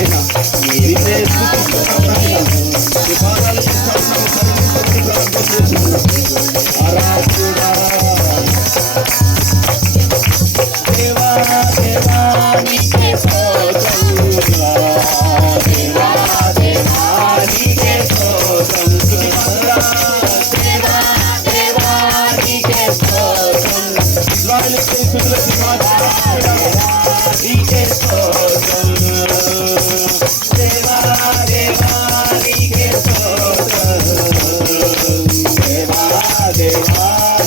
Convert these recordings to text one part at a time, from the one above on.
ఆయన దేవా దేవా నీకే పోతున్నా దేవా దేవా నీకే పోతున్నా Israel is faithful to God. He is awesome.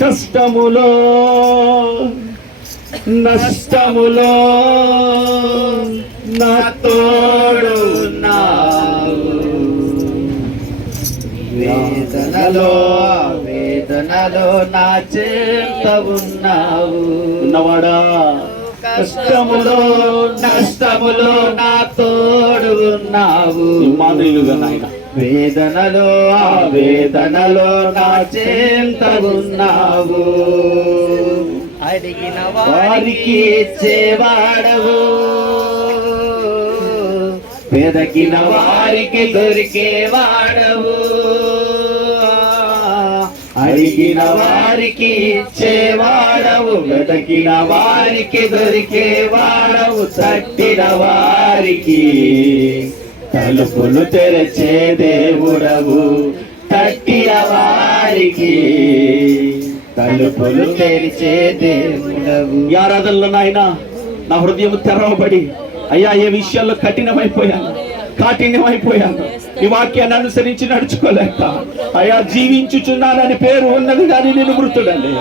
కష్టములో నష్టములో నా తోడు వేదనలో వేదనలో నా చేత ఉన్నావు. ఉన్నవాడా? కష్టములో నష్టములో నా తోడు ఉన్నావు మాదిరిలుగా నాయన. వేదనలో ఆ వేదనలో నా చేత ఉన్నావు అడిగిన వారికి ఇచ్చేవాడవు వెదకిన వారికి దొరికేవాడవు అడిగిన వారికి ఇచ్చేవాడవు. వెదకిన వారికి దొరికేవాడవు. తట్టిన వారికి తలుపులు తెరచే దేవుడవు. తట్టిన వారికి తలుపులు తెరిచే దేవుడవు. ఆరాధనలో నాయన నా హృదయం తెరవబడి అయ్యా ఏ విషయాల్లో కఠినమైపోయాను? కాఠిన్యమైపోయాను. ఈ వాక్యాన్ని అనుసరించి నడుచుకోలేక అయ్యా జీవించుచున్నానని పేరు ఉన్నది కానీ నేను మృతుడండి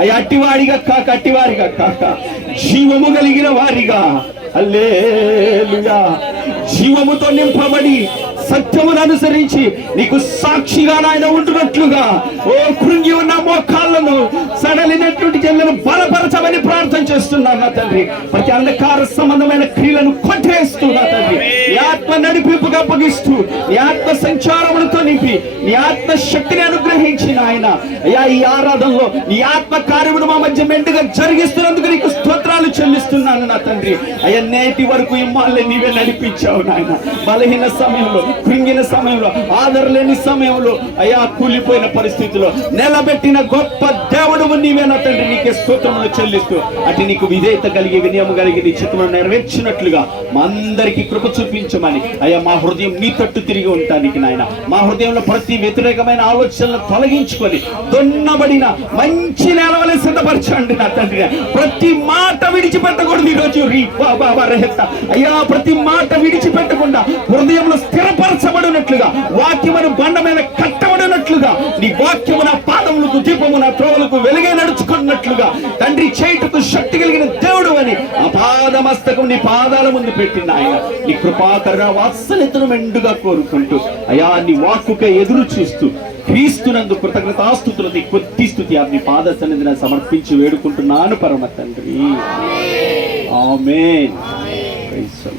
అయ్యా అట్టివాడిగా కాక అట్టివారిగా కాక జీవము కలిగిన వారిగా. అల్లే జీవముతో నింపబడి సత్యమును అనుసరించి నీకు సాక్షిగా నాయన ఉంటున్నట్లుగా ఓ కృంగి ఉన్న మోకాళ్ళను సడలినటువంటి జల్లను బలపరచమని ప్రార్థన చేస్తున్నాను నా తండ్రి. ప్రతి అంధకార సంబంధమైన క్రియలను కొట్టేస్తూ నా తండ్రి. నీ ఆత్మ నడిపింపుగా అప్పగిస్తూ నీ ఆత్మ సంచారములతో నింపి నీ ఆత్మ శక్తిని అనుగ్రహించి ఆయన అయ్యా ఈ ఆరాధనలో నీ ఆత్మ కార్యమును మా మధ్య మెండుగా జరిగిస్తున్నందుకు నీకు స్తోత్ర చెల్లిస్తున్నాను నా తండ్రి. అయ్యా నేటి వరకు ఇమ్మాళ్ళే నీవే నడిపించావు నాయన. బలహీన సమయంలో కృంగిన సమయంలో ఆదరలేని సమయంలో అయ్యా కూలిపోయిన పరిస్థితిలో నిలబెట్టిన గొప్ప దేవుడు నీవే నా తండ్రి. నీకే స్తోత్రములు చెల్లిస్తూ అటు నీకు విధేయత కలిగి వినియము కలిగి నీ చిత్రం నెరవేర్చినట్లుగా మా అందరికీ కృప చూపించమని అయ్యా మా హృదయం నీ తట్టు తిరిగి ఉంటానికి నాయన. మా హృదయంలో ప్రతి వ్యతిరేకమైన ఆలోచనలు తొలగించుకొని దొన్నబడిన మంచి నేలవలే సిద్ధపరచండి నా తండ్రి. ప్రతి మాట విడిచిపెట్టకూడదు ఈరోజు రీ బాబా అయ్యా ప్రతి మాట విడిచిపెట్టకుండా హృదయంలో స్థిరపరచబడినట్లుగా వాక్యమును బండ మీద కట్టబడినట్లుగా నీ వాక్యము నా పాదములకు దీపము నా త్రోవలకు వెలుగే నడుచుకున్నట్లుగా తండ్రి చేయుటకు శక్తి కలిగిన దేవుడు అని ఆ పాదమస్తకం నీ పాదాల ముందు పెట్టిన ఆయన. నీ కృపాకర వాత్సల్యతను మెండుగా కోరుకుంటూ అయా నీ వాక్కుకే ఎదురు చూస్తూ క్రీస్తునందు కృతజ్ఞతాస్తుతులు నీ కొద్ది స్థుతి ఆ నీ పాద సన్నిధిని సమర్పించి వేడుకుంటున్నాను పరమ తండ్రి. ఆమేన్. Lord.